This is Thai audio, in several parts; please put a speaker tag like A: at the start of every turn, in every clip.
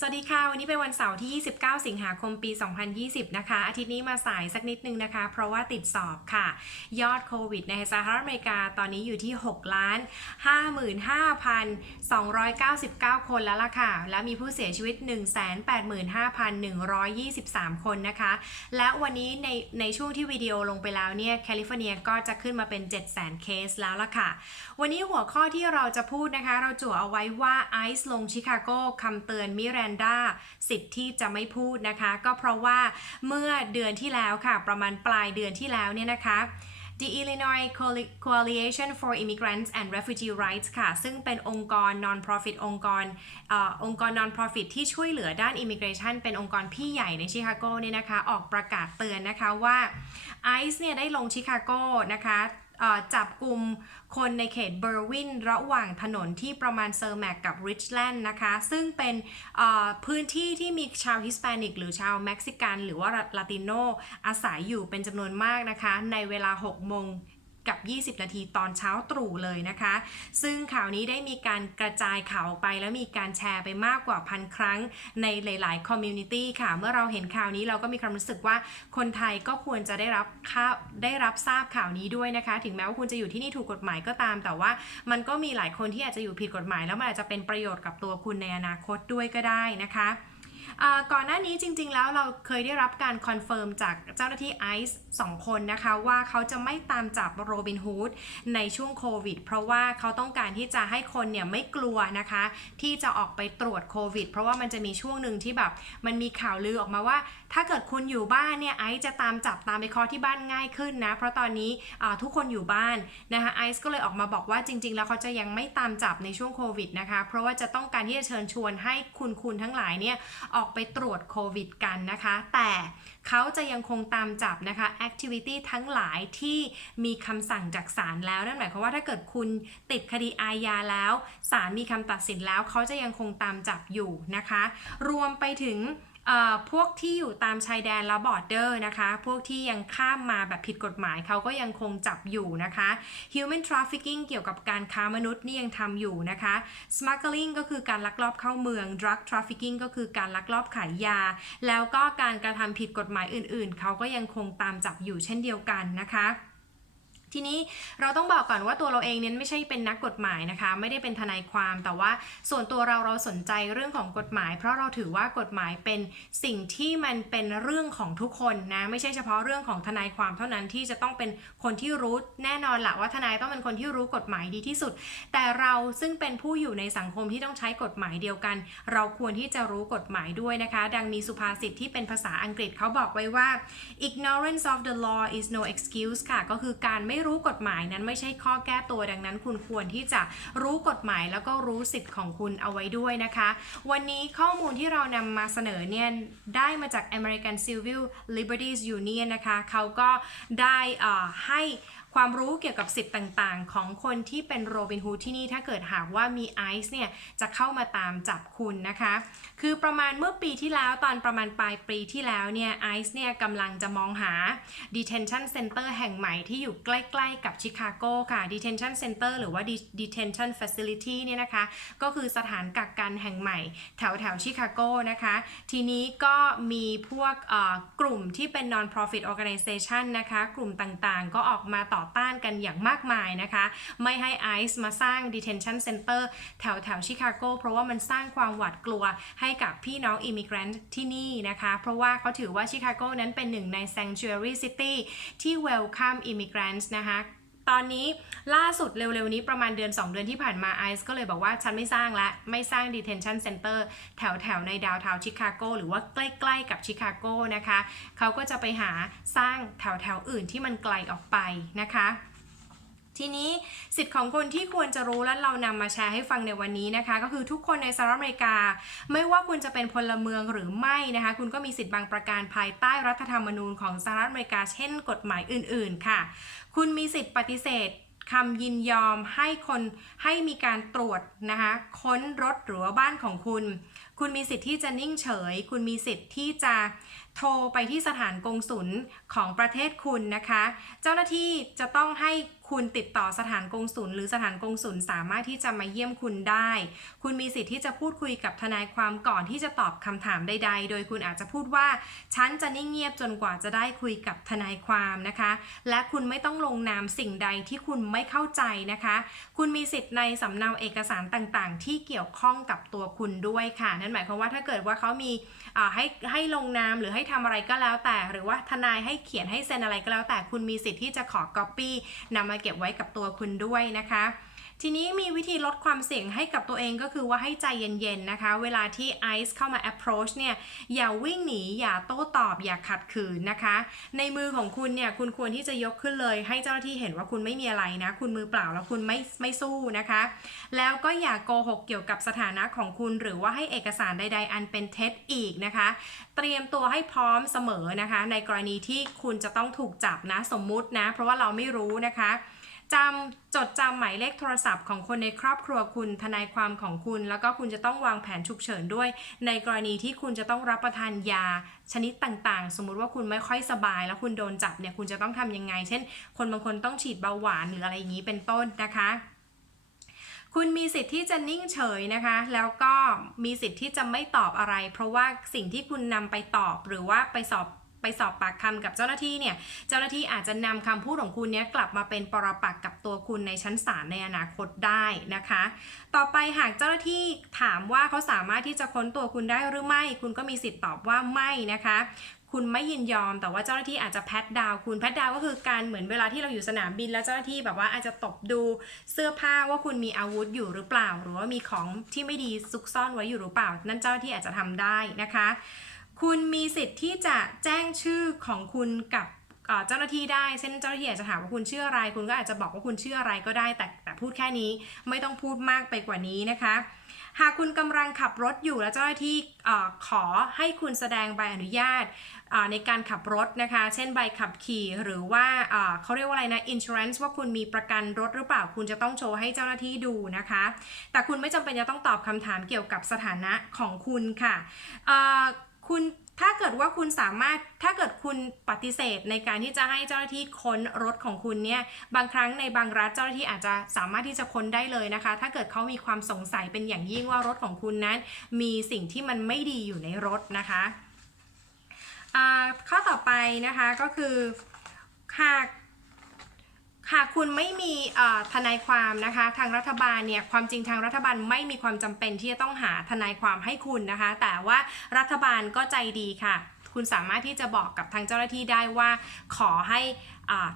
A: สวัสดีค่ะ วันนี้เป็นวันเสาร์ที่ 29 สิงหาคมปี 2020 นะคะ อาทิตย์นี้มาสายสักนิดนึงนะคะ เพราะว่าติดสอบค่ะ ยอดโควิดในสหรัฐอเมริกาตอนนี้อยู่ที่ 6 ล้าน 55,299 คนแล้วล่ะค่ะ และมีผู้เสียชีวิต 185,123 คนนะคะ และวันนี้ในในช่วงที่วิดีโอลงไปแล้วเนี่ยแคลิฟอร์เนียก็จะขึ้นมาเป็น 700,000 เคสแล้วล่ะค่ะ วันนี้หัวข้อที่เราจะพูดนะคะ เราจั่วเอาไว้ว่าไอซ์ลงชิคาโกคำเตือนมิแรนดาสิทธิ์ที่จะไม่พูดนะคะ ก็เพราะว่าเมื่อเดือนที่แล้วค่ะ ประมาณปลายเดือนที่แล้วเนี่ยนะคะ The Illinois Coalition for Immigrants and Refugee Rights ค่ะ ซึ่งเป็นองค์กร non-profit องค์กรอองค์กร non-profit ที่ช่วยเหลือด้าน immigration เป็นองค์กรพี่ใหญ่ในชิคาโกเนี่ยนะคะ ออกประกาศเตือนนะคะว่าไอซ์เนี่ยได้ลงชิคาโกนะคะ จับกลุ่มคนในเขตเบอร์วินระหว่างถนนที่ประมาณเซอร์แมกกับริชแลนด์นะคะ ซึ่งเป็นพื้นที่ที่มีชาวฮิสแปนิก หรือชาวเม็กซิกัน หรือว่าลาติโนอาศัยอยู่เป็นจำนวนมากนะคะ ในเวลา 6 โมง กับ 20 นาทีตอนเช้าตรู่เลยนะคะ ซึ่งข่าวนี้ได้มีการกระจายข่าวออกไปแล้วมีการแชร์ไปมากกว่าพันครั้งในหลาย ๆ คอมมูนิตี้ค่ะ เมื่อเราเห็นข่าวนี้เราก็มีความรู้สึกว่าคนไทยก็ควรจะได้รับข่าวได้รับทราบข่าวนี้ด้วยนะคะ ถึงแม้ว่าคุณจะอยู่ที่นี่ถูกกฎหมายก็ตาม แต่ว่ามันก็มีหลายคนที่อาจจะอยู่ผิดกฎหมาย แล้วมันอาจจะเป็นประโยชน์กับตัวคุณในอนาคตด้วยก็ได้นะคะ ก่อนหน้านี้จริง ๆ แล้วเราเคยได้รับการคอนเฟิร์มจากเจ้าหน้าที่ไอซ์สองคนนะคะ ว่าเขาจะไม่ตามจับโรบินฮูดในช่วงโควิด เพราะว่าเขาต้องการที่จะให้คนเนี่ยไม่กลัวนะคะ ที่จะออกไปตรวจโควิด เพราะว่ามันจะมีช่วงหนึ่งที่แบบมันมีข่าวลือออกมาว่า ถ้าเกิดคุณอยู่บ้านเนี่ยไอซ์จะตามจับตามไปคอที่บ้านง่ายขึ้นนะ เพราะตอนนี้ทุกคนอยู่บ้านนะคะไอซ์ก็เลยออกมาบอกว่าจริง ๆ แล้วเขาจะยังไม่ตามจับในช่วงโควิดนะคะ เพราะว่าจะต้องการที่จะเชิญชวนให้คุณคุณทั้งหลายเนี่ยออกไปตรวจโควิดกันนะคะ แต่เขาจะยังคงตามจับนะคะ activity ทั้งหลายที่มีคำสั่งจากศาลแล้ว นั่นหมายความว่าถ้าเกิดคุณติดคดีอาญาแล้วศาลมีคำตัดสินแล้วเขาจะยังคงตามจับอยู่นะคะ รวมไปถึง พวกที่อยู่ตามชายแดนและบอร์เดอร์นะคะ พวกที่ยังข้ามมาแบบผิดกฎหมายเขาก็ยังคงจับอยู่นะคะ human trafficking เกี่ยวกับการค้ามนุษย์นี่ยังทำอยู่นะคะ smuggling ก็คือการลักลอบเข้าเมือง drug trafficking ก็คือการลักลอบขายยา แล้วก็การกระทำผิดกฎหมายอื่นๆ เขาก็ยังคงตามจับอยู่เช่นเดียวกันนะคะ ทีนี้เราต้องบอกก่อนว่าตัวเราเองเนี่ยไม่ใช่เป็นนักกฎหมายนะคะ ไม่ได้เป็นทนายความแต่ว่าส่วนตัวเราเราสนใจเรื่องของกฎหมาย เพราะเราถือว่ากฎหมายเป็นสิ่งที่มันเป็นเรื่องของทุกคนนะไม่ใช่เฉพาะเรื่องของทนายความเท่านั้นที่จะต้องเป็นคนที่รู้แน่นอนแหละว่าทนายต้องเป็นคนที่รู้กฎหมายดีที่สุด แต่เราซึ่งเป็นผู้อยู่ในสังคมที่ต้องใช้กฎหมายเดียวกัน เราควรที่จะรู้กฎหมายด้วยนะคะ ดังมีสุภาษิตที่เป็นภาษาอังกฤษเขาบอกไว้ว่า ignorance of the law is no excuse ค่ะก็คือการไม่รู้กฎหมายนั้นไม่ใช่ข้อแก้ตัวดังนั้นคุณควรที่จะรู้กฎหมายแล้วก็รู้สิทธิ์ของคุณเอาไว้ด้วยนะคะ วันนี้ข้อมูลที่เรานำมาเสนอเนี่ยได้มาจาก American Civil Liberties Union นะคะ เขาก็ได้อ่อให้ ความรู้เกี่ยวกับสิทธิ์ต่างๆ ของคนที่เป็นโรบินฮูดที่นี่ถ้าเกิดหากว่ามีไอซ์เนี่ยจะเข้ามาตามจับคุณนะคะ คือประมาณเมื่อปีที่แล้วตอนประมาณปลายปีที่แล้วเนี่ยไอซ์เนี่ยกำลังจะมองหา detention center แห่งใหม่ที่อยู่ใกล้ๆกับชิคาโกค่ะ detention center หรือว่า detention facility เนี่ยนะคะก็คือสถานกักกันแห่งใหม่แถวแถวชิคาโกนะคะ ทีนี้ก็มีพวกกลุ่มที่เป็น non-profit organization นะคะ กลุ่มต่างๆ ก็ออกมาต่อต้านกันอย่างมากมายนะคะ ไม่ให้ไอซ์มาสร้าง detention center แถวแถวชิคาโกเพราะว่ามันสร้างความหวาดกลัวให้กับพี่น้องอิมิเกรนต์ที่นี่นะคะ เพราะว่าเขาถือว่าชิคาโกนั้นเป็นหนึ่งใน sanctuary city ที่ welcome immigrants นะคะ ตอนนี้ล่าสุดเร็วๆนี้ประมาณเดือน 2 เดือนที่ผ่านมาไอซ์ก็เลยบอกว่าฉันไม่สร้างละไม่สร้าง detention center แถวๆในดาวเทาชิคาโกหรือว่าใกล้ๆกับชิคาโกนะคะ เขาก็จะไปหาสร้างแถวๆอื่นที่มันไกลออกไปนะคะ ทีนี้สิทธิ์ของคนที่ควรจะรู้และเรานำมาแชร์ให้ฟังในวันนี้นะคะ ก็คือทุกคนในสหรัฐอเมริกา ไม่ว่าคุณจะเป็นพลเมืองหรือไม่นะคะ คุณก็มีสิทธิ์บางประการภายใต้รัฐธรรมนูญของสหรัฐอเมริกาเช่นกฎหมายอื่น ๆ ค่ะ คุณมีสิทธิ์ปฏิเสธคำยินยอมให้คนให้มีการตรวจนะคะค้นรถหรือว่าบ้านของคุณ คุณมีสิทธิ์ที่จะนิ่งเฉย คุณมีสิทธิ์ที่จะโทรไปที่สถานกงศุลของประเทศคุณนะคะ เจ้าหน้าที่จะต้องให้คุณติดต่อสถานกงสุลหรือสถานกงสุลสามารถที่จะมาเยี่ยมคุณได้ คุณมีสิทธิ์ที่จะพูดคุยกับทนายความก่อนที่จะตอบคำถามใด ๆ โดยคุณอาจจะพูดว่าฉันจะนิ่งเงียบจนกว่าจะได้คุยกับทนายความนะคะ และคุณไม่ต้องลงนามสิ่งใดที่คุณไม่เข้าใจนะคะ คุณมีสิทธิ์ในสำเนาเอกสารต่างๆ ที่เกี่ยวข้องกับตัวคุณด้วยค่ะ นั่นหมายความว่าถ้าเกิดว่าเขามีให้ให้ลงนามหรือให้ทำอะไรก็แล้วแต่ หรือว่าทนายให้เขียนให้เซ็นอะไรก็แล้วแต่คุณมีสิทธิ์ที่จะขอ Copy นำมาาเก็บไว้กับตัวคุณด้วยนะคะ ทีนี้มีวิธีลดความเสี่ยงให้กับตัวเองก็คือว่าให้ใจเย็นๆนะคะ เวลาที่ไอซ์เข้ามา approach เนี่ยอย่าวิ่งหนี อย่าโต้ตอบ อย่าขัดขืนนะคะ ในมือของคุณเนี่ยคุณควรที่จะยกขึ้นเลย ให้เจ้าหน้าที่เห็นว่าคุณไม่มีอะไรนะ คุณมือเปล่าแล้วคุณไม่ไม่สู้นะคะ แล้วก็อย่าโกหกเกี่ยวกับสถานะของคุณ หรือว่าให้เอกสารใด ๆ อันเป็นเท็จอีกนะคะ เตรียมตัวให้พร้อมเสมอนะคะ ในกรณีที่คุณจะต้องถูกจับนะสมมุตินะ เพราะว่าเราไม่รู้นะคะ จำจดจำหมายเลขโทรศัพท์ของคนในครอบครัวคุณทนายความของคุณ แล้วก็คุณจะต้องวางแผนฉุกเฉินด้วย ในกรณีที่คุณจะต้องรับประทานยาชนิดต่างๆ สมมุติว่าคุณไม่ค่อยสบาย แล้วคุณโดนจับเนี่ยคุณจะต้องทำยังไง เช่น คนบางคนต้องฉีดเบาหวานหรืออะไรอย่างนี้เป็นต้นนะคะคุณมีสิทธิ์ที่จะนิ่งเฉยนะคะ แล้วก็มีสิทธิ์ที่จะไม่ตอบอะไร เพราะว่าสิ่งที่คุณนำไปตอบหรือว่าไปสอบ ไปสอบปากคำกับเจ้าหน้าที่เนี่ยเจ้าหน้าที่อาจจะนำคำพูดของคุณเนี้ยกลับมาเป็นปรปักษ์กับตัวคุณในชั้นศาลในอนาคตได้นะคะ ต่อไปหากเจ้าหน้าที่ถามว่าเขาสามารถที่จะค้นตัวคุณได้หรือไม่ คุณก็มีสิทธิ์ตอบว่าไม่นะคะคุณไม่ยินยอมแต่ว่าเจ้าหน้าที่อาจจะแพทดาวคุณแพทดาวก็คือการเหมือนเวลาที่เราอยู่สนามบิน แล้วเจ้าหน้าที่แบบว่าอาจจะตบดูเสื้อผ้าว่าคุณมีอาวุธอยู่หรือเปล่า หรือว่ามีของที่ไม่ดีซุกซ่อนไว้อยู่หรือเปล่า นั่นเจ้าหน้าที่อาจจะทำได้นะคะ คุณมีสิทธิ์ที่จะแจ้งชื่อของคุณกับเจ้าหน้าที่ได้ เช่นเจ้าหน้าที่อาจจะถามว่าคุณชื่ออะไร คุณก็อาจจะบอกว่าคุณชื่ออะไรก็ได้ แต่แต่พูดแค่นี้ไม่ต้องพูดมากไปกว่านี้นะคะ หากคุณกำลังขับรถอยู่แล้วเจ้าหน้าที่ขอให้คุณแสดงใบอนุญาตในการขับรถนะคะ เช่นใบขับขี่หรือว่าเขาเรียกว่าอะไรนะ insurance ว่าคุณมีประกันรถหรือเปล่า คุณจะต้องโชว์ให้เจ้าหน้าที่ดูนะคะ แต่คุณไม่จำเป็นจะต้องตอบคำถามเกี่ยวกับสถานะของคุณค่ะ คุณถ้าเกิดว่าคุณสามารถถ้าเกิดคุณปฏิเสธในการที่จะให้เจ้าหน้าที่ค้นรถของคุณเนี่ยบางครั้งในบางรัฐเจ้าหน้าที่อาจจะสามารถที่จะค้นได้เลยนะคะ ถ้าเกิดเขามีความสงสัยเป็นอย่างยิ่งว่ารถของคุณนั้น มีสิ่งที่มันไม่ดีอยู่ในรถนะคะข้อต่อไปนะคะก็คือหาก หากคุณไม่มีทนายความนะคะ ทางรัฐบาลเนี่ยความจริงทางรัฐบาลไม่มีความจำเป็นที่จะต้องหาทนายความให้คุณนะคะ แต่ว่ารัฐบาลก็ใจดีค่ะ คุณสามารถที่จะบอกกับทางเจ้าหน้าที่ได้ว่าขอให้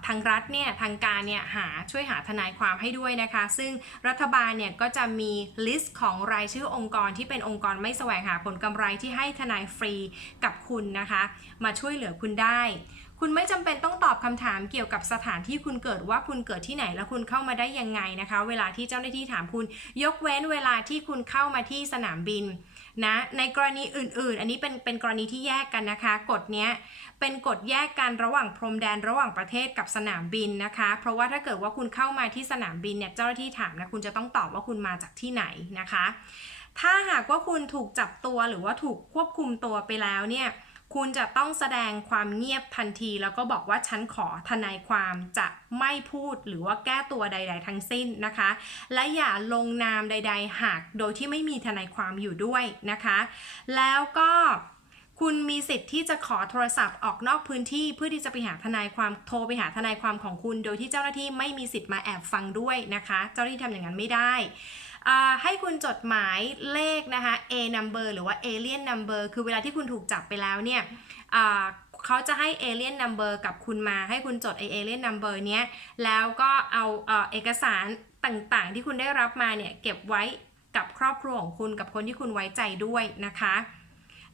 A: ทางรัฐเนี่ยทางการเนี่ยหาช่วยหาทนายความให้ด้วยนะคะ ซึ่งรัฐบาลเนี่ยก็จะมีลิสต์ของรายชื่อองค์กรที่เป็นองค์กรไม่แสวงหาผลกำไรที่ให้ทนายฟรีกับคุณนะคะ มาช่วยเหลือคุณได้ คุณไม่จำเป็นต้องตอบคำถามเกี่ยวกับสถานที่คุณเกิดว่าคุณเกิดที่ไหนแล้วคุณเข้ามาได้ยังไงนะคะ เวลาที่เจ้าหน้าที่ถามคุณ ยกเว้นเวลาที่คุณเข้ามาที่สนามบินนะในกรณีอื่น ๆ อันนี้เป็นเป็นกรณีที่แยกกันนะคะ กฎเนี้ยเป็นกฎแยกกันระหว่างพรมแดนระหว่างประเทศกับสนามบินนะคะ เพราะว่าถ้าเกิดว่าคุณเข้ามาที่สนามบินเนี่ยเจ้าหน้าที่ถามนะคุณจะต้องตอบว่าคุณมาจากที่ไหนนะคะ ถ้าหากว่าคุณถูกจับตัวหรือว่าถูกควบคุมตัวไปแล้วเนี่ย คุณจะต้องแสดงความเงียบทันที แล้วก็บอกว่าฉันขอทนายความจะไม่พูดหรือว่าแก้ตัวใด ๆ ทั้งสิ้นนะคะ และอย่าลงนามใด ๆ หากโดยที่ไม่มีทนายความอยู่ด้วยนะคะ แล้วก็คุณมีสิทธิ์ที่จะขอโทรศัพท์ออกนอกพื้นที่เพื่อที่จะไปหาทนายความโทรไปหาทนายความของคุณ โดยที่เจ้าหน้าที่ไม่มีสิทธิ์มาแอบฟังด้วยนะคะ เจ้าหน้าที่ทำอย่างนั้นไม่ได้ ให้คุณจดหมายเลขนะคะ A number หรือว่า alien number คือเวลาที่คุณถูกจับไปแล้วเนี่ยเขาจะให้ alien number กับคุณมาให้คุณจดไอ alien number เนี้ยแล้วก็เอาอเอกสารต่างๆ ที่คุณได้รับมาเนี่ยเก็บไว้กับครอบครัวของคุณกับคนที่คุณไว้ใจด้วยนะคะ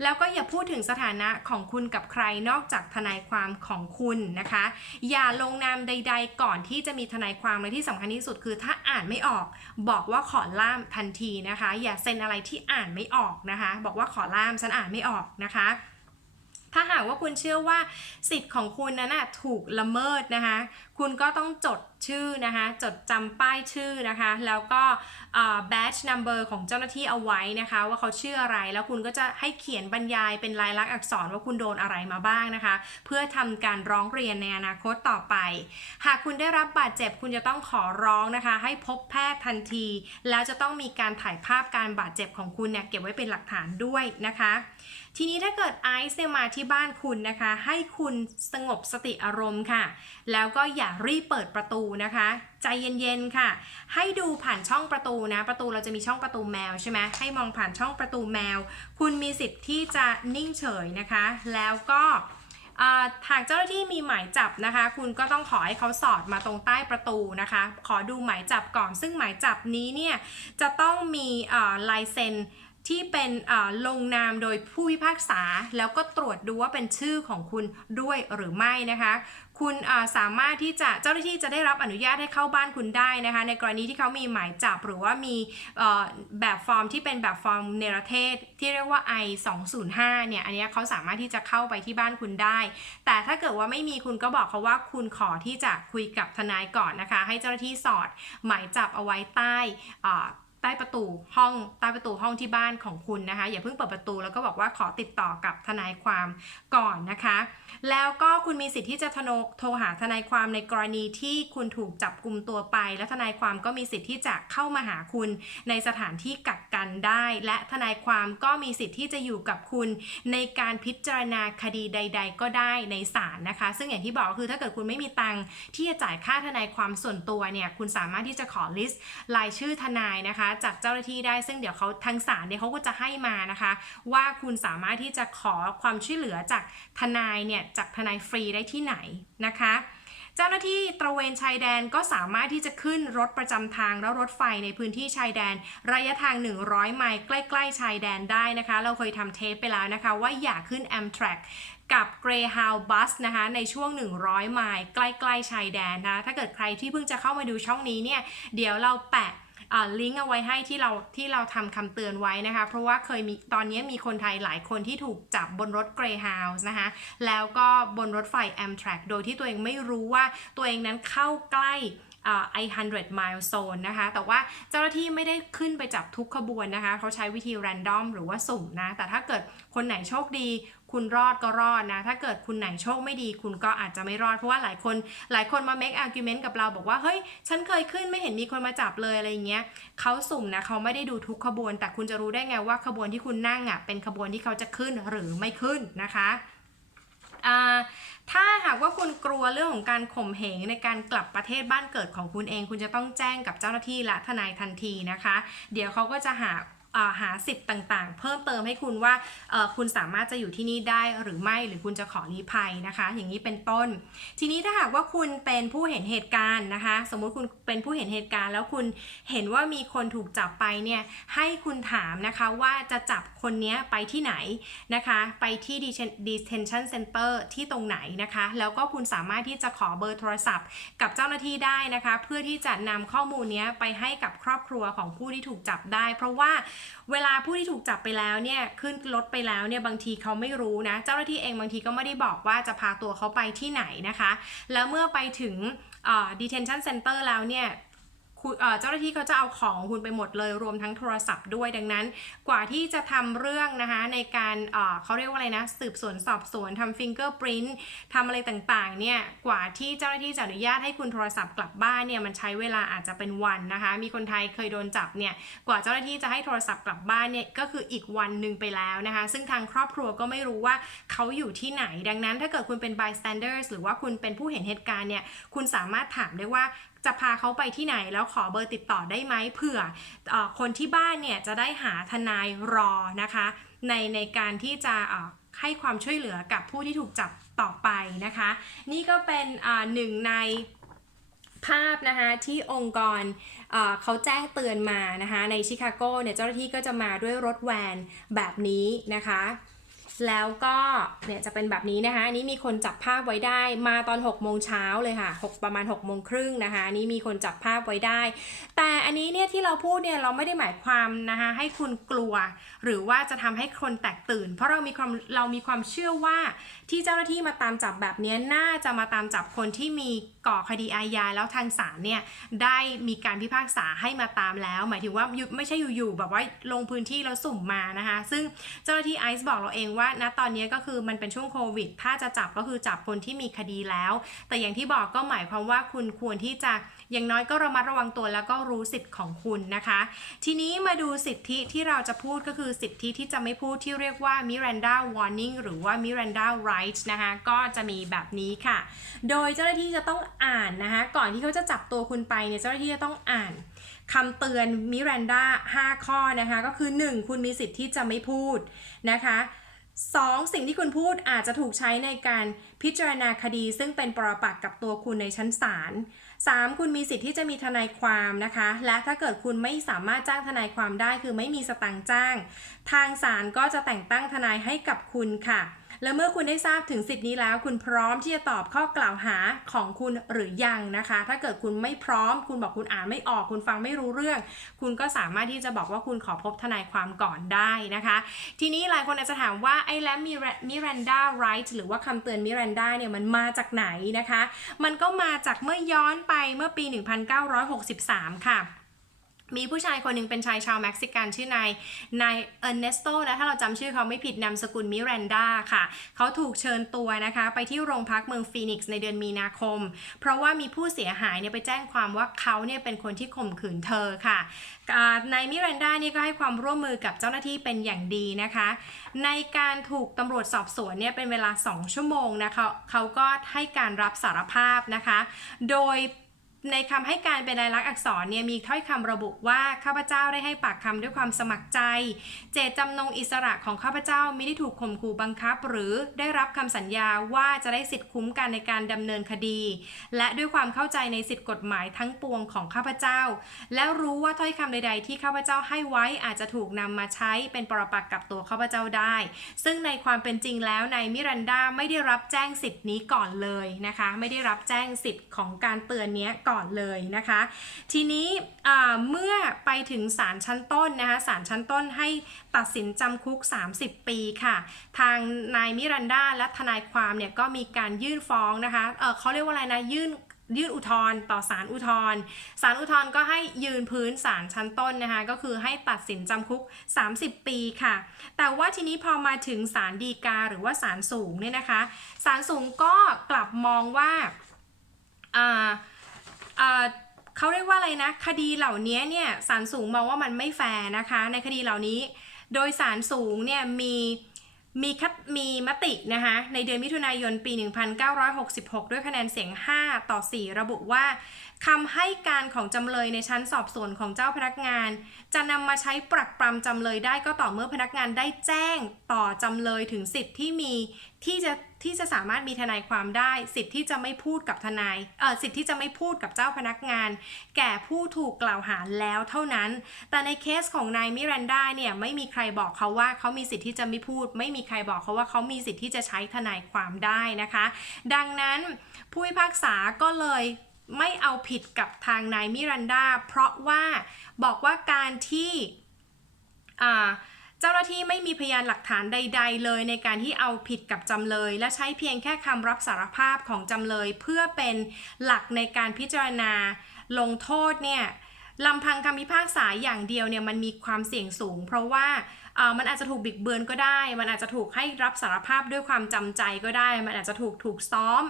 A: แล้วก็อย่าพูดถึงสถานะของคุณกับใครนอกจากทนายความของคุณนะคะ อย่าลงนามใด ๆ ก่อนที่จะมีทนายความและที่สำคัญที่สุดคือถ้าอ่านไม่ออก บอกว่าขอล่ามทันทีนะคะ อย่าเซ็นอะไรที่อ่านไม่ออกนะคะ บอกว่าขอล่ามฉันอ่านไม่ออกนะคะถ้าหากว่าคุณเชื่อว่าสิทธิ์ของคุณนั้นถูกละเมิดนะคะคุณก็ต้องจดชื่อนะคะ จดจำป้ายชื่อนะคะ แล้วก็เอ่อ badge number ของเจ้าหน้าที่เอาไว้นะคะ ว่าเขาชื่ออะไร แล้วคุณก็จะให้เขียนบรรยายเป็นลายลักษณ์อักษรว่าคุณโดนอะไรมาบ้างนะคะ เพื่อทำการร้องเรียนในอนาคตต่อไป หากคุณได้รับบาดเจ็บคุณจะต้องขอร้องนะคะ ให้พบแพทย์ทันที แล้วจะต้องมีการถ่ายภาพการบาดเจ็บของคุณเนี่ยเก็บไว้เป็นหลักฐานด้วยนะคะ ทีนี้ถ้าเกิดไอซ์เนี่ยมาที่บ้านคุณนะคะ ให้คุณสงบสติอารมณ์ค่ะ แล้วก็อย่ารีบเปิดประตูนะคะ ใจเย็นๆค่ะ ให้ดูผ่านช่องประตูนะ ประตูเราจะมีช่องประตูแมวใช่ไหมให้มองผ่านช่องประตูแมว คุณมีสิทธิ์ที่จะนิ่งเฉยนะคะ แล้วก็อ่าหากเจ้าหน้าที่มีหมายจับนะคะ คุณก็ต้องขอให้เขาสอดมาตรงใต้ประตูนะคะ ขอดูหมายจับก่อน ซึ่งหมายจับนี้เนี่ยจะต้องมีลายเซ็นที่เป็นลงนามโดยผู้พิพากษา แล้วก็ตรวจดูว่าเป็นชื่อของคุณด้วยหรือไม่นะคะ คุณสามารถที่จะเจ้าหน้าที่จะได้รับอนุญาตให้เข้าบ้านคุณได้นะคะ ในกรณีที่เขามีหมายจับหรือว่ามีแบบฟอร์มที่เป็นแบบฟอร์มเนรเทศ ที่เรียกว่า I 205เนี่ยอันนี้เขาสามารถที่จะเข้าไปที่บ้านคุณได้ แต่ถ้าเกิดว่าไม่มีคุณก็บอกเขาว่าคุณขอที่จะคุยกับทนายก่อนนะคะ ให้เจ้าหน้าที่สอดหมายจับเอาไว้ใต้ใต้ประตูห้องใต้ประตูห้องที่บ้านของคุณนะคะ อย่าเพิ่งเปิดประตูแล้วก็บอกว่าขอติดต่อกับทนายความก่อนนะคะ แล้วก็คุณมีสิทธิ์ที่จะโทรโทรหาทนายความในกรณีที่คุณถูกจับกลุ่มตัวไป และทนายความก็มีสิทธิ์ที่จะเข้ามาหาคุณในสถานที่กัก กันได้ และทนายความก็มีสิทธิ์ที่จะอยู่กับคุณ ในการพิจารณาคดีใด ๆ ก็ได้ในศาลนะคะ ซึ่งอย่างที่บอกคือถ้าเกิดคุณไม่มีตังค์ที่จะจ่ายค่าทนายความส่วนตัวเนี่ยคุณสามารถที่จะขอลิสต์รายชื่อทนายนะคะ จากเจ้าหน้าที่ได้ ซึ่งเดี๋ยวเขาทางศาลเนี่ยเขาก็จะให้มานะคะ ว่าคุณสามารถที่จะขอความช่วยเหลือจากทนายเนี่ยจากทนายฟรีได้ที่ไหนนะคะ เจ้าหน้าที่ตระเวนชายแดนก็สามารถที่จะขึ้นรถประจำทางแล้วรถไฟในพื้นที่ชายแดน ระยะทาง 100 ไมล์ใกล้ๆ ชายแดนได้นะคะ เราเคยทำเทปไปแล้วนะคะ ว่าอย่าขึ้น Amtrak กับ Greyhound Bus นะคะในช่วง 100 ไมล์ใกล้ ๆ ชายแดนนะ ถ้าเกิดใครที่เพิ่งจะเข้ามาดูช่องนี้เนี่ย เดี๋ยวเราแปะ ลิงก์เอาไว้ให้ที่เราที่เราทำคำเตือนไว้นะคะ เพราะว่าเคยมีตอนนี้มีคนไทยหลายคนที่ถูกจับบนรถ Greyhound นะคะ แล้วก็บนรถไฟ Amtrak โดยที่ตัวเองไม่รู้ว่าตัวเองนั้นเข้าใกล้ไอฮันเดรดไมล์โซนนะคะ แต่ว่าเจ้าหน้าที่ไม่ได้ขึ้นไปจับทุกขบวนนะคะ เขาใช้วิธีแรนดอมหรือว่าสุ่มนะ แต่ถ้าเกิดคนไหนโชคดี คุณรอดก็รอดนะ ถ้าเกิดคุณไหนโชคไม่ดี คุณก็อาจจะไม่รอด เพราะว่าหลายคนหลายคนมา make argument กับเราบอกว่า เฮ้ย ฉันเคยขึ้นไม่เห็นมีคนมาจับเลยอะไรอย่างเงี้ยเขาสุ่มนะเขาไม่ได้ดูทุกขบวน แต่คุณจะรู้ได้ไงว่าขบวนที่คุณนั่งอะเป็นขบวนที่เขาจะขึ้นหรือไม่ขึ้นนะคะอ่าถ้าหากว่าคุณกลัวเรื่องของการข่มเหงในการกลับประเทศบ้านเกิดของคุณเอง คุณจะต้องแจ้งกับเจ้าหน้าที่และทนายทันทีนะคะ เดี๋ยวเขาก็จะหา หาสิทธิ์ต่างๆ เพิ่มเติมให้คุณว่าคุณสามารถจะอยู่ที่นี่ได้หรือไม่หรือคุณจะขอลี้ภัยนะคะ อย่างนี้เป็นต้น ทีนี้ถ้าหากว่าคุณเป็นผู้เห็นเหตุการณ์นะคะ สมมุติคุณเป็นผู้เห็นเหตุการณ์ แล้วคุณเห็นว่ามีคนถูกจับไปเนี่ยให้คุณถามนะคะว่าจะจับคนนี้ไปที่ไหนนะคะ ไปที่ detention center ที่ตรงไหนนะคะ แล้วก็คุณสามารถที่จะขอเบอร์โทรศัพท์ กับเจ้าหน้าที่ได้นะคะ เพื่อที่จะนำข้อมูลนี้ไปให้กับครอบครัวของผู้ที่ถูกจับได้ เพราะว่าเวลาผู้ที่ถูกจับไปแล้วเนี่ยขึ้นรถไปแล้วเนี่ยบางทีเขาไม่รู้นะ เจ้าหน้าที่เองบางทีก็ไม่ได้บอกว่าจะพาตัวเขาไปที่ไหนนะคะ แล้วเมื่อไปถึง detention center แล้วเนี่ย เจ้าหน้าที่เขาจะเอาของคุณไปหมดเลยรวมทั้งโทรศัพท์ด้วยดังนั้น กว่าที่จะทำเรื่องนะคะในการเขาเรียกว่าอะไรนะ สืบสวนสอบสวนทำฟิงเกอร์ปรินต์ทำอะไรต่างๆเนี่ยกว่าที่เจ้าหน้าที่จะอนุญาตให้คุณโทรศัพท์กลับบ้านเนี่ยมันใช้เวลาอาจจะเป็นวันนะคะ มีคนไทยเคยโดนจับเนี่ยกว่าเจ้าหน้าที่จะให้โทรศัพท์กลับบ้านเนี่ยก็คืออีกวันหนึ่งไปแล้วนะคะ ซึ่งทางครอบครัวก็ไม่รู้ว่าเขาอยู่ที่ไหน ดังนั้นถ้าเกิดคุณเป็น bystanders หรือว่าคุณเป็นผู้เห็นเหตุการณ์เนี่ยคุณสามารถถามได้ว่า จะพาเขาไปที่ไหนแล้วขอเบอร์ติดต่อได้ไหมเผื่ออคนที่บ้านเนี่ยจะได้หาทนายรอนะคะ ในในการที่จะให้ความช่วยเหลือกับผู้ที่ถูกจับต่อไปนะคะ นี่ก็เป็นหนึ่งในภาพนะคะที่องค์กรเขาแจ้งเตือนมานะคะในชิคาโกเนี่ยเจ้าหน้าที่ก็จะมาด้วยรถแวนแบบนี้นะคะ แล้วก็เนี่ยจะเป็นแบบนี้นะคะอันนี้มีคนจับภาพไว้ได้มาตอน6โมงเช้าเลยค่ะ6ประมาณ6โมงครึ่งนะคะนี้มีคนจับภาพไว้ได้ แต่อันนี้เนี่ยที่เราพูดเนี่ยเราไม่ได้หมายความนะคะให้คุณกลัว หรือว่าจะทำให้คนแตกตื่น เพราะเรามีความเรามีความเชื่อว่าที่เจ้าหน้าที่มาตามจับแบบนี้น่าจะมาตามจับคนที่มีก่อคดีอาญาแล้วทางศาลเนี่ยได้มีการพิพากษาให้มาตามแล้ว หมายถึงว่าไม่ใช่อยู่ๆแบบว่าลงพื้นที่แล้วสุ่มมานะคะ ซึ่งเจ้าหน้าที่ไอซ์บอกเราเองว่าณตอนนี้ก็คือมันเป็นช่วงโควิด ถ้าจะจับก็คือจับคนที่มีคดีแล้ว แต่อย่างที่บอกก็หมายความว่าคุณควรที่จะอย่างน้อยก็ระมัดระวังตัวแล้วก็รู้สิทธิ์ของคุณนะคะ ทีนี้มาดูสิทธิที่เราจะพูดก็คือสิทธิที่จะไม่พูดที่เรียกว่า Miranda Warning หรือว่า Miranda Rights นะคะ ก็จะมีแบบนี้ค่ะ โดยเจ้าหน้าที่จะต้องอ่านนะคะ ก่อนที่เขาจะจับตัวคุณไปเนี่ยเจ้าหน้าที่จะต้องอ่านคำเตือนมิรันดา5ข้อนะคะ ก็คือ 1 คุณมีสิทธิ์ที่จะไม่พูดนะคะ 2. สิ่งที่คุณพูดอาจจะถูกใช้ในการพิจารณาคดี ซึ่งเป็นปรปักษ์กับตัวคุณในชั้นศาล 3. คุณมีสิทธิ์ที่จะมีทนายความนะคะ และถ้าเกิดคุณไม่สามารถจ้างทนายความได้คือไม่มีสตังค์จ้าง ทางศาลก็จะแต่งตั้งทนายให้กับคุณค่ะ และเมื่อคุณได้ทราบถึงสิทธินี้แล้ว คุณพร้อมที่จะตอบข้อกล่าวหาของคุณหรือยังนะคะ ถ้าเกิดคุณไม่พร้อม คุณบอกคุณอ่านไม่ออก คุณฟังไม่รู้เรื่อง คุณก็สามารถที่จะบอกว่าคุณขอพบทนายความก่อนได้นะคะ ทีนี้หลายคนอาจจะถามว่าไอ้แล้วมิรันดาไรท์หรือว่าคำเตือนมิรันดาเนี่ยมันมาจากไหนนะคะ มันก็มาจากเมื่อย้อนไปเมื่อปี 1963 ค่ะ มีผู้ชายคนหนึ่งเป็นชายชาวเม็กซิกันชื่อนายนายเออร์เนสโตนะถ้าเราจำชื่อเขาไม่ผิดนามสกุลมิรันดาค่ะ เขาถูกเชิญตัวนะคะ ไปที่โรงพักเมืองฟีนิกซ์ในเดือนมีนาคม เพราะว่ามีผู้เสียหายเนี่ยไปแจ้งความว่าเขาเนี่ยเป็นคนที่ข่มขืนเธอค่ะนายมิรันดานี่ก็ให้ความร่วมมือกับเจ้าหน้าที่เป็นอย่างดีนะคะ ในการถูกตำรวจสอบสวนเนี่ยเป็นเวลา 2 ชั่วโมงนะคะเขาก็ให้การรับสารภาพนะคะ โดย ในคำให้การเป็นลายลักษณ์อักษรเนี่ยมีถ้อยคำระบุว่าข้าพเจ้าได้ให้ปากคำด้วยความสมัครใจ เจตจำนงอิสระของข้าพเจ้าไม่ได้ถูกข่มขู่บังคับ หรือได้รับคำสัญญาว่าจะได้สิทธิ์คุ้มกันในการดำเนินคดี และด้วยความเข้าใจในสิทธิกฎหมายทั้งปวงของข้าพเจ้า แล้วรู้ว่าถ้อยคำใด ๆ ที่ข้าพเจ้าให้ไว้อาจจะถูกนำมาใช้เป็นปรปักษ์กับตัวข้าพเจ้าได้ ซึ่งในความเป็นจริงแล้วนายมิรันดาไม่ได้รับแจ้งสิทธินี้ก่อนเลยนะคะ ไม่ได้รับแจ้งสิทธิ์ของการเตือนเนี้ยก่อนเลยนะคะ ทีนี้เมื่อไปถึงศาลชั้นต้นนะคะศาลชั้นต้นให้ตัดสินจำคุก 30 ปีค่ะ ทางนายมิรันดาและทนายความเนี่ยก็มีการยื่นฟ้องนะคะเเขาเรียกว่าอะไรนะยื่นยื่นอุทธรณ์ต่อศาลอุทธรณ์ศาลอุทธรณ์ก็ให้ยืนพื้นศาลชั้นต้นนะคะ ก็คือให้ตัดสินจำคุก 30 ปีค่ะ แต่ว่าทีนี้พอมาถึงศาลฎีกาหรือว่าศาลสูงเนี่ยนะคะศาลสูงก็กลับมองว่าอ่าอ่า เขาเรียกว่าอะไรนะ คดีเหล่านี้เนี่ยศาลสูงมองว่ามันไม่แฟร์นะคะ ในคดีเหล่านี้ โดยศาลสูงเนี่ยมีมีคัดมีมตินะคะในเดือนมิถุนายนปี 1966 ด้วยคะแนนเสียง 5 ต่อ 4 ระบุว่าคำให้การของจำเลยในชั้นสอบสวนของเจ้าพนักงาน จะนำมาใช้ปรักปรำจำเลยได้ก็ต่อเมื่อพนักงานได้แจ้งต่อจำเลยถึงสิทธิ์ที่มี ที่จะที่จะสามารถมีทนายความได้ สิทธิ์ที่จะไม่พูดกับทนายเออสิทธิ์ที่จะไม่พูดกับเจ้าพนักงาน แก่ผู้ถูกกล่าวหาแล้วเท่านั้น แต่ในเคสของนายมิรันดาเนี่ยไม่มีใครบอกเขาว่าเขามีสิทธิ์ที่จะไม่พูด ไม่มีใครบอกเขาว่าเขามีสิทธิ์ที่จะใช้ทนายความได้นะคะ ดังนั้นผู้พิพากษาก็เลยไม่เอาผิดกับทางนายมิรันดาเพราะว่าบอกว่าการที่อ่า เจ้าหน้าที่ไม่มีพยานหลักฐานใด ๆ เลยในการที่เอาผิดกับจำเลย และใช้เพียงแค่คำรับสารภาพของจำเลย เพื่อเป็นหลักในการพิจารณาลงโทษเนี่ยลำพังคำพิพากษาอย่างเดียวเนี่ยมันมีความเสี่ยงสูง เพราะว่า มันอาจจะถูกบิดเบือนก็ได้ มันอาจจะถูกให้รับสารภาพด้วยความจำใจก็ได้ มันอาจจะถูกถูกซ้อม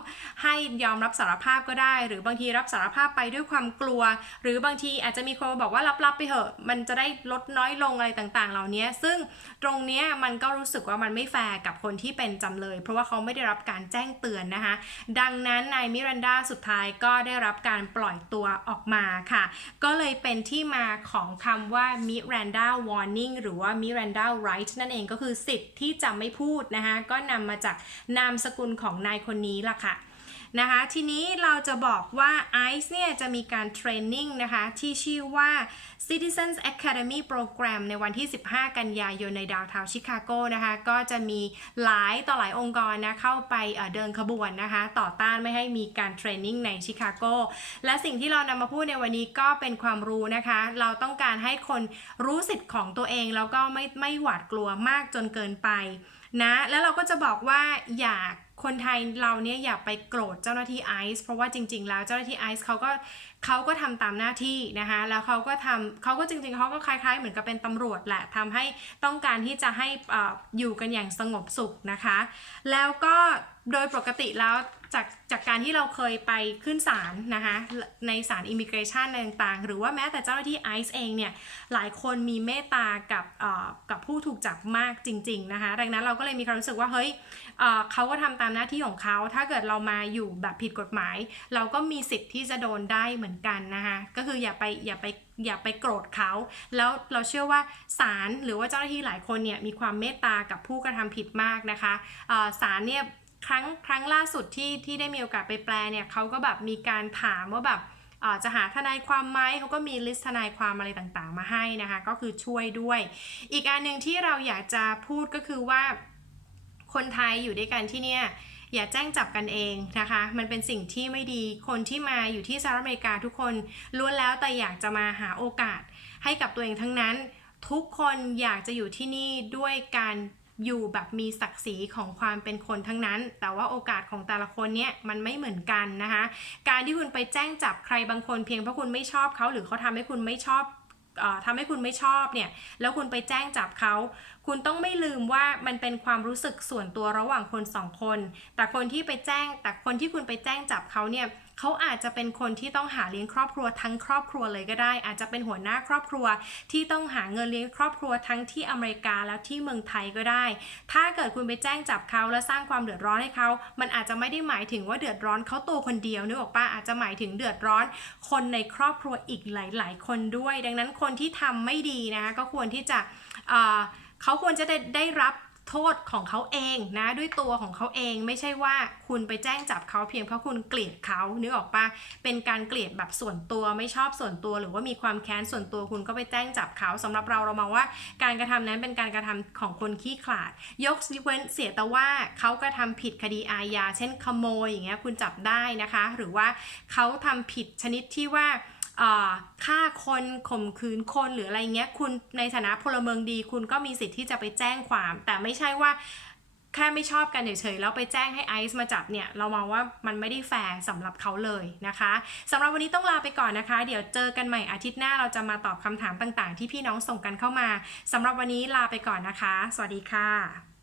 A: ให้ยอมรับสารภาพก็ได้ หรือบางทีรับสารภาพไปด้วยความกลัว หรือบางทีอาจจะมีคนบอกว่ารับๆไปเถอะ มันจะได้ลดน้อยลงอะไรต่างๆ เหล่านี้ซึ่งตรงนี้มันก็รู้สึกว่ามันไม่แฟร์กับคนที่เป็นจำเลย เพราะว่าเขาไม่ได้รับการแจ้งเตือนนะคะ ดังนั้นนายมิรันดาสุดท้ายก็ได้รับการปล่อยตัวออกมาค่ะ ก็เลยเป็นที่มาของคำว่า Miranda warning หรือว่ามิแร Miranda right นั่นเองก็คือสิทธิ์ที่จะไม่พูดนะคะก็นำมาจากนามสกุลของนายคนนี้ล่ะค่ะ นะคะ ทีนี้เราจะบอกว่า ICE เนี่ยจะมีการเทรนนิ่งนะคะ ที่ชื่อว่า Citizens Academy Program ในวันที่ 15 กันยายนในดาวเทาชิคาโกนะคะ ก็จะมีหลายต่อหลายองค์กรนะ เข้าไปเดินขบวนนะคะ ต่อต้านไม่ให้มีการเทรนนิ่งในชิคาโกและสิ่งที่เรานำมาพูดในวันนี้ก็เป็นความรู้นะคะ เราต้องการให้คนรู้สิทธิ์ของตัวเอง แล้วก็ไม่ไม่หวาดกลัวมากจนเกินไปนะ แล้วเราก็จะบอกว่าอย่า คนไทยเราเนี่ยอย่าไปโกรธเจ้าหน้าที่ไอซ์เพราะว่าจริง ๆ แล้วเจ้าหน้าที่ไอซ์เขาก็เขาก็ทำตามหน้าที่นะคะแล้วเขาก็ทำเขาก็จริงๆเขาก็คล้าย ๆ เหมือนกับเป็นตำรวจแหละทำให้ต้องการที่จะให้อออยู่กันอย่างสงบสุขนะคะ แล้วก็โดยปกติแล้วจากจากการที่เราเคยไปขึ้นศาลนะคะในศาลอิมิเกรชันต่างๆ หรือว่าแม้แต่เจ้าหน้าที่ไอซ์เองเนี่ยหลายคนมีเมตตากับกับผู้ถูกจับมากจริง ๆนะคะ ดังนั้นเราก็เลยมีความรู้สึกว่าเฮ้ย เขาก็ทำตามหน้าที่ของเขา ถ้าเกิดเรามาอยู่แบบผิดกฎหมาย เราก็มีสิทธิ์ที่จะโดนได้เหมือนกันนะคะก็คืออย่าไปอย่าไปอย่าไปโกรธเขา แล้วเราเชื่อว่าศาลหรือว่าเจ้าหน้าที่หลายคนเนี่ยมีความเมตตากับผู้กระทำผิดมากนะคะศาลเนี่ยครั้งครั้งล่าสุดที่ที่ได้มีโอกาสไปแปลเนี่ยเขาก็แบบมีการถามว่าแบบจะหาทนายความไหมเขาก็มีลิสต์ทนายความอะไรต่างๆ มาให้นะคะ ก็คือช่วยด้วย อีกอันหนึ่งที่เราอยากจะพูดก็คือว่า คนไทยอยู่ด้วยกันที่เนี่ยอย่าแจ้งจับกันเองนะคะ มันเป็นสิ่งที่ไม่ดี คนที่มาอยู่ที่สหรัฐอเมริกาทุกคนล้วนแล้วแต่อยากจะมาหาโอกาสให้กับตัวเองทั้งนั้น ทุกคนอยากจะอยู่ที่นี่ด้วยการอยู่แบบมีศักดิ์ศรีของความเป็นคนทั้งนั้น แต่ว่าโอกาสของแต่ละคนเนี่ยมันไม่เหมือนกันนะคะ การที่คุณไปแจ้งจับใครบางคนเพียงเพราะคุณไม่ชอบเขาหรือเขาทำให้คุณไม่ชอบ ทำให้คุณไม่ชอบเนี่ย แล้วคุณไปแจ้งจับเขา คุณต้องไม่ลืมว่ามันเป็นความรู้สึกส่วนตัวระหว่างคนสองคน แต่คนที่ไปแจ้ง แต่คนที่คุณไปแจ้งจับเขาเนี่ย เขาอาจจะเป็นคนที่ต้องหาเลี้ยงครอบครัวทั้งครอบครัวเลยก็ได้ อาจจะเป็นหัวหน้าครอบครัวที่ต้องหาเงินเลี้ยงครอบครัวทั้งที่อเมริกาแล้วที่เมืองไทยก็ได้ ถ้าเกิดคุณไปแจ้งจับเขาและสร้างความเดือดร้อนให้เขา มันอาจจะไม่ได้หมายถึงว่าเดือดร้อนเขาตัวคนเดียวนึกออกปะอาจจะหมายถึงเดือดร้อน คนในครอบครัวอีกหลาย ๆ คนด้วย ดังนั้นคนที่ทำไม่ดีนะคะก็ควรที่จะเอ่อเขาควรจะได้ได้รับ โทษของเขาเองนะด้วยตัวของเขาเองไม่ใช่ว่าคุณไปแจ้งจับเขาเพียงเพราะคุณเกลียดเขานึกออกปะเป็นการเกลียดแบบส่วนตัวไม่ชอบส่วนตัว หรือว่ามีความแค้นส่วนตัวคุณก็ไปแจ้งจับเขาสำหรับเราเรามองว่า การกระทำนั้นเป็นการกระทำของคนขี้ขลาด ยกเว้นเสียแต่ว่าเขากระทำผิดคดีอาญาเช่นขโมยอย่างเงี้ยคุณจับได้นะคะ หรือว่าเขาทำผิดชนิดที่ว่า ฆ่าคนข่มขืนคนหรืออะไรเงี้ย คุณในฐานะพลเมืองดี คุณก็มีสิทธิ์ที่จะไปแจ้งความ แต่ไม่ใช่ว่าแค่ไม่ชอบกันเฉยๆแล้วไปแจ้งให้ไอซ์มาจับเนี่ย เรามองว่ามันไม่ได้แฟร์สำหรับเขาเลยนะคะสำหรับวันนี้ต้องลาไปก่อนนะคะ เดี๋ยวเจอกันใหม่อาทิตย์หน้าเราจะมาตอบคำถามต่างๆ ที่พี่น้องส่งกันเข้ามาสำหรับวันนี้ลาไปก่อนนะคะ สวัสดีค่ะ